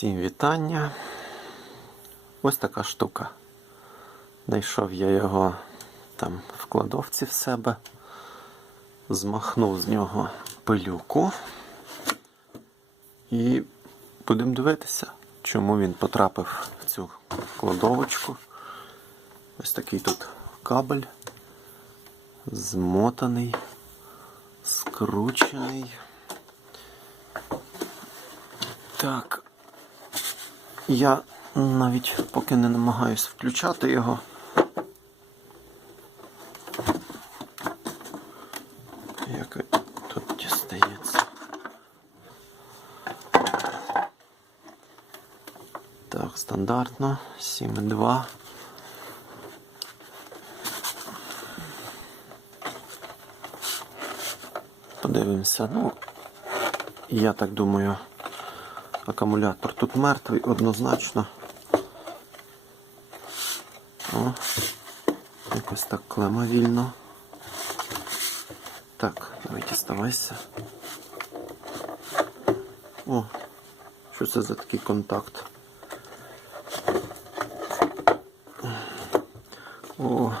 Всім вітання. Ось така штука. Знайшов я його там в кладовці в себе, змахнув з нього пилюку і будемо дивитися, чому він потрапив в цю кладовочку. Ось такий тут кабель, змотаний, скручений. Так. Я навіть поки не намагаюся включати його. Як тут дістається. Так, стандартно. 7,2. Подивимося. Ну, я так думаю, акумулятор тут мертвий однозначно. О, якось так клема вільно. Так, давай діставайся. О, що це за такий контакт? О.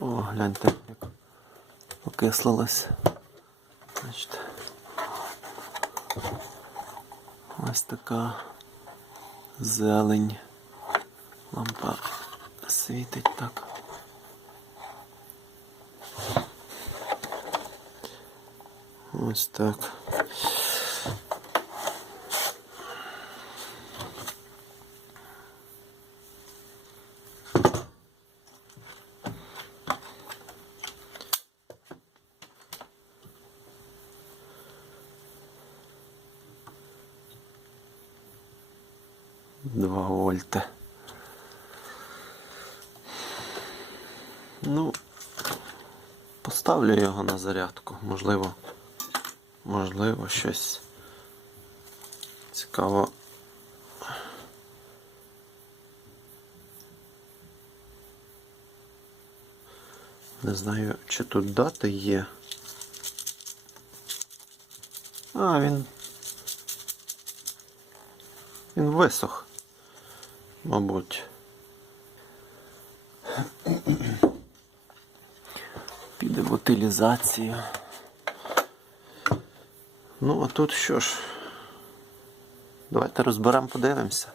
О, гляньте, як окислилось. Значить, ось така зелень. Лампа світить так. Ось так. Два вольти. Ну, поставлю його на зарядку. Можливо, можливо, щось цікаво. Не знаю, чи тут дати є. А, він. Він висох, мабуть. Піде в утилізацію. Ну, а тут що ж? Давайте розберемо, подивимося.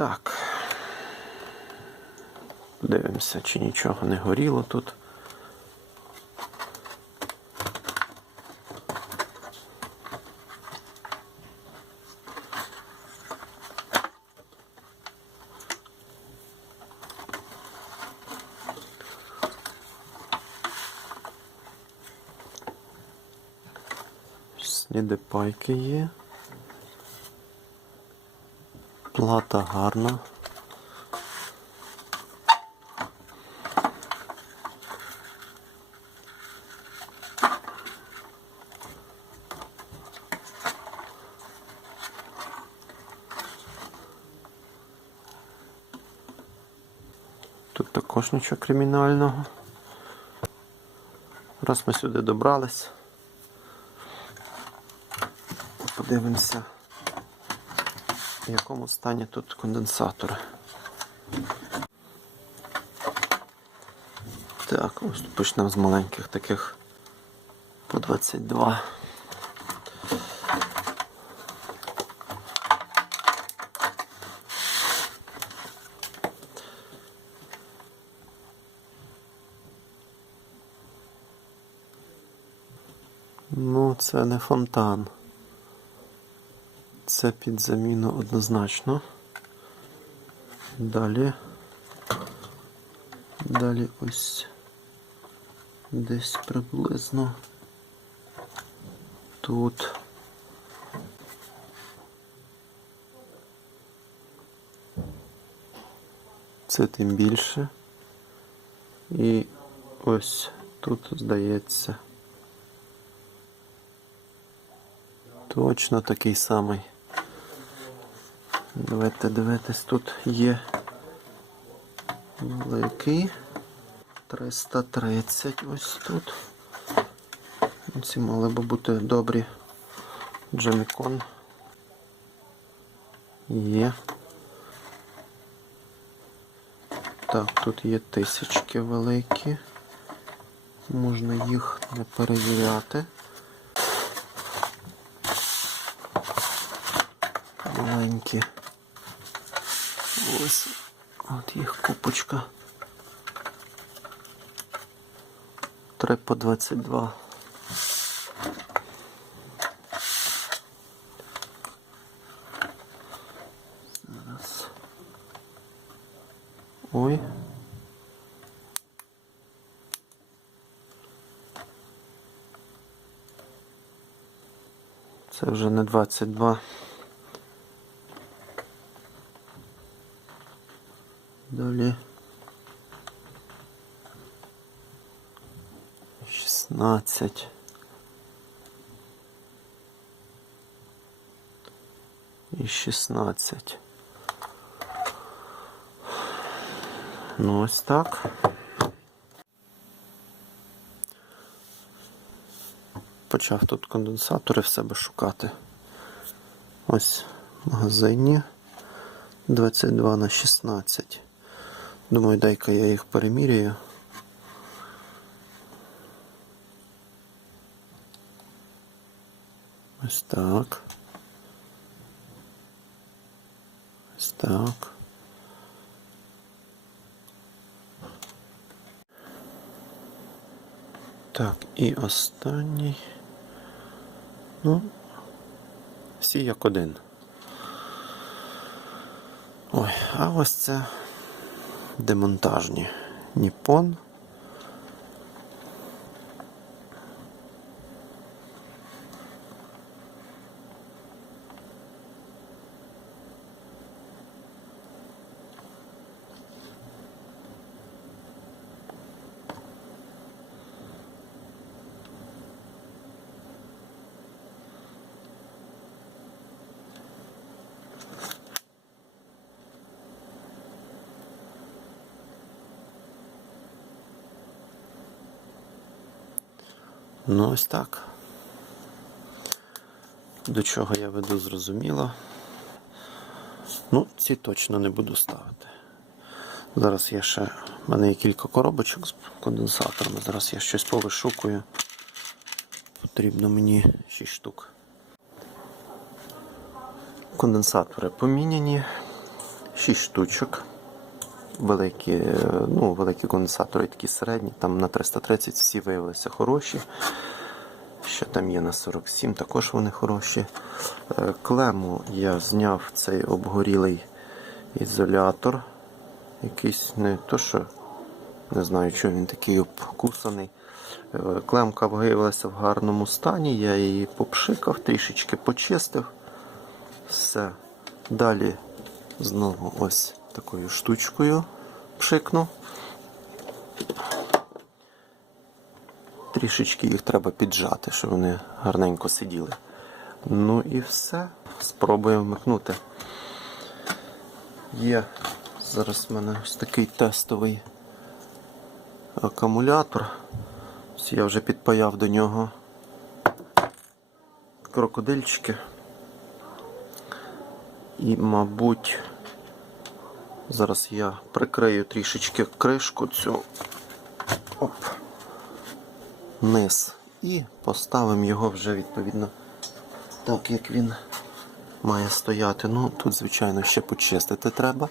Так. Дивимося, чи нічого не горіло тут. Сліди пайки є. Плата гарна. Тут також нічого кримінального. Раз ми сюди добрались, подивимося в якому стані тут конденсатор. Так, ось почнемо з маленьких таких по 22. Ну, це не фонтан. Це під заміну однозначно. Далі. Далі ось десь приблизно тут. Це тим більше. І ось тут здається. Точно такий самий. Давайте дивитись, тут є великий. 330 ось тут. Ці мали би бути добрі. Джамікон. Є. Так, тут є тисячки великі. Можна їх не перевіряти. Маленькі. Ось от їх купочка. 3 по 22. Зараз. Ой. Це вже не 22. Далі. 16. І 16. Ну ось так. Почав тут конденсатори в себе шукати. Ось в магазині 22 на 16. Думаю, дай-ка я їх переміряю. Ось так. Ось так. Так, і останній. Ну, всі як один. Ой, а ось це демонтажні. Ніпон. Ну, ось так. До чого я веду, зрозуміло. Ну, ці точно не буду ставити. Зараз я ще. в мене є кілька коробочок з конденсаторами. Зараз я щось повишукую. Потрібно мені 6 штук. Конденсатори поміняні. 6 штучок. Великі, ну, великі конденсатори, такі середні, там на 330 всі виявилися хороші. Ще там є на 47, також вони хороші. Е, Клему я зняв цей обгорілий ізолятор. Якийсь не то, що не знаю, чому він такий обкусаний. Е, Клемка виявилася в гарному стані, я її попшикав, трішечки почистив. Все. Далі знову ось такою штучкою пшикну. Трішечки їх треба піджати, щоб вони гарненько сиділи. Ну і все. Спробуємо вмикнути. Є зараз в мене ось такий тестовий акумулятор. Ось Я вже підпаяв до нього крокодильчики. І, мабуть, зараз я прикрию трішечки кришку цю оп, низ і поставимо його вже відповідно так, як він має стояти. Ну, тут, звичайно, ще почистити треба.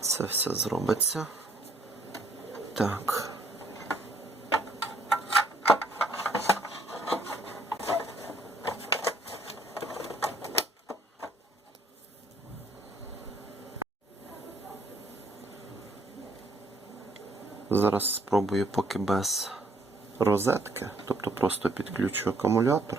Це все зробиться. Так. Зараз спробую поки без розетки, тобто просто підключу акумулятор.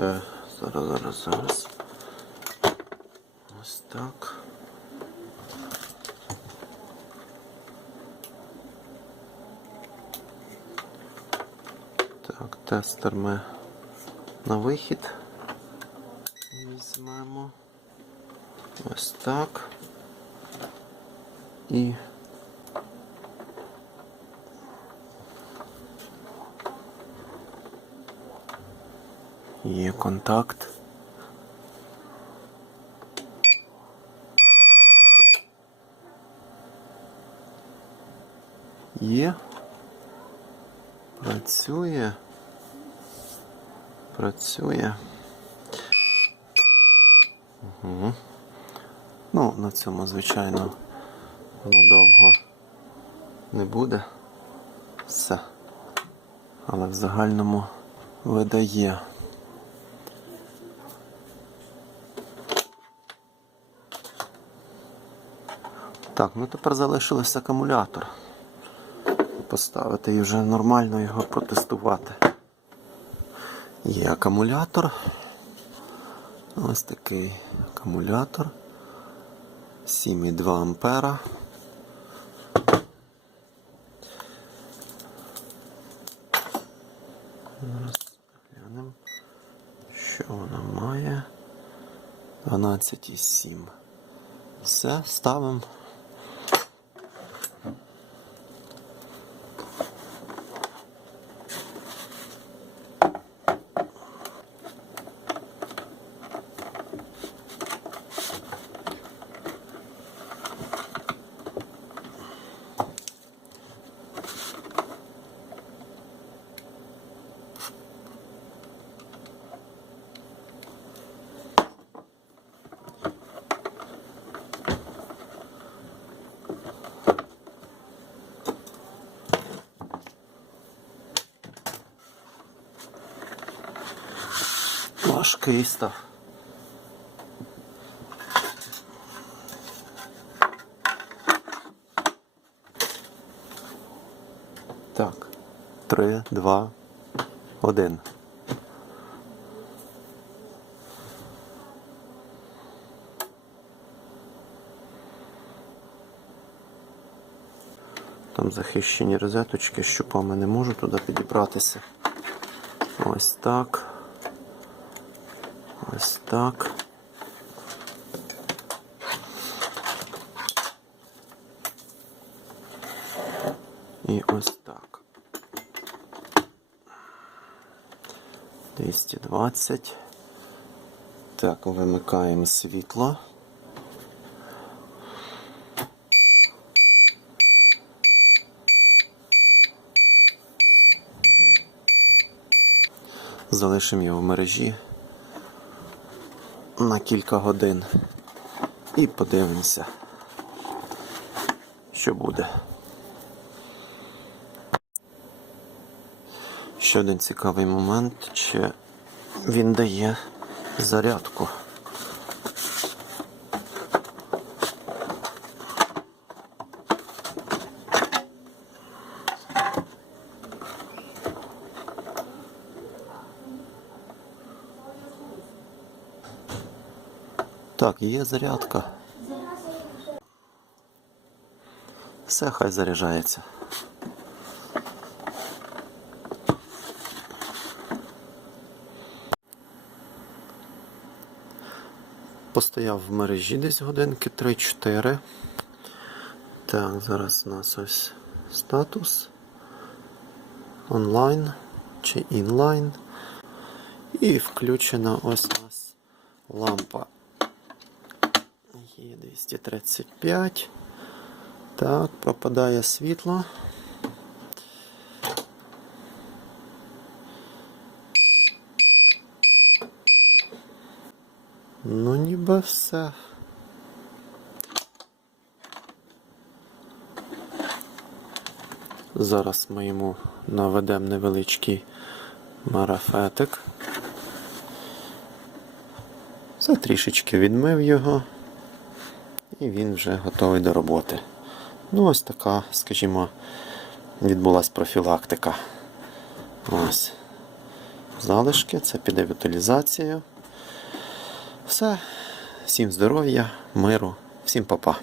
Е, зараз, зараз, зараз. Ось так. Так, тестер ми на вихід візьмемо. Ось так. І є контакт. Є. Працює. Працює. Угу. Ну, на цьому, звичайно, воно довго не буде. Все. Але в загальному видає. Так, ну тепер залишилось акумулятор. Поставити і вже нормально його протестувати. Є акумулятор. Ось такий акумулятор. 7,2 ампера. Що вона має. 12,7. Все, ставимо. Важкий став. Так. Три, два, один. Там захищені розеточки, щупами не можу туди підібратися. Ось так. Ось так. І ось так. 220. Так, вимикаємо світло. Залишимо його в мережі на кілька годин і подивимося, що буде. Ще один цікавий момент, чи він дає зарядку. Так, є зарядка. Все хай заряджається. Постояв в мережі десь годинки 3-4. Так, зараз у нас ось статус. Онлайн чи інлайн. І включена ось у нас лампа. Є 235. Так, пропадає світло. Ну, ніби все. Зараз ми йому наведемо невеличкий марафетик. Це трішечки відмив його, і він вже готовий до роботи. Ну, ось така, скажімо, відбулася профілактика. Ось. Залишки, це піде в утилізацію. Все. Всім здоров'я, миру, всім па-па.